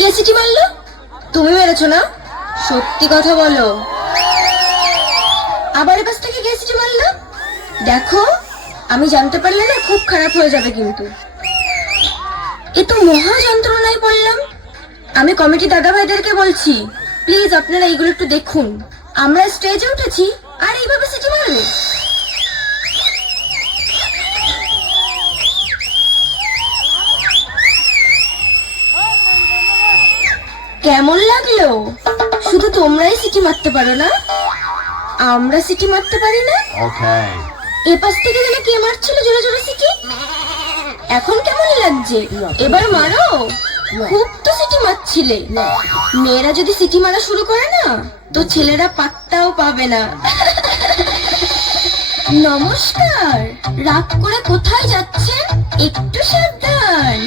কে city মারলো? তুমি মেরেছো না? সত্যি কথা বলো। আবার এপাশ থেকে কে সিটি মারলো? দেখো, আমি জানতে পারলে না খুব খারাপ হয়ে যাবে কিন্তু। এ তো মহা যন্ত্রণায় পড়লাম। আমি কমিটি দাদা ভাইদেরকে বলছি, প্লিজ আপনারা এইগুলো একটু দেখুন। আমরা স্টেজে উঠেছি আর এইভাবে সিটি মারবে? কেমন লাগলো? শুধু তোমরাই সিটি মারতে পারো না, আমরা সিটি মারতে পারি না? এপাশ থেকে গেলে কে মারছিল জোরে জোরে সিটি? এখন কেমন লাগছে? এবার মারো। খুব তো সিটি মারছিলে। মেয়েরা যদি সিটি মারা শুরু করে না, তো ছেলেরা পাত্তাও পাবে না। নমস্কার, রাগ করে কোথায় যাচ্ছেন? একটু সাবধান।